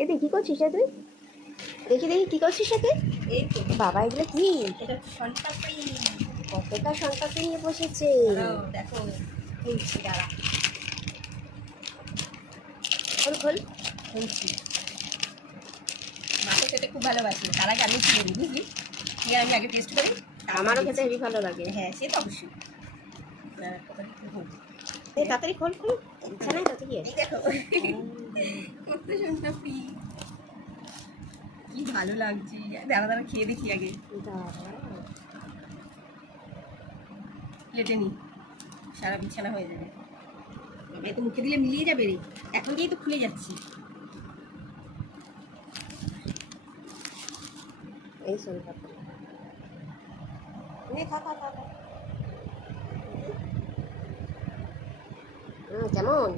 এদি কি করছিস রে তুই? দেখি দেখি কি করছিস রে তুই? এই তো বাবা এগুলো কি? এটা শনপাপড়ি। কতটা সন্তাপে নিয়ে বসেছে। দাঁড়াও, দেখো খুলছি, দাঁড়া খোল খোল। খুলছি। মাকে খেতে খুব ভালোবাসি, তার আগে আমি কিনে নিই, বুঝলি? নিয়ে আমি আগে টেস্ট করি। আমারও খেতে হেবি ভালো লাগে। হ্যাঁ, সে তো অবশ্যই। এই তাড়াতাড়ি খোল খোল, ইচ্ছা নাই তো কি? এই দেখো কত শনপাপড়ি, কি ভালো লাগছে। দাঁড়া দাঁড়া, খেয়ে দেখি আগে। প্লেটে নি, সারা বিছানা হয়ে যাবে। এ তো মুখে দিলে মিলিয়ে যাবে রে, এখন দিয়েই তো খুলে যাচ্ছি। এই সন্তাপে নে খা খা খা খা। কেমন?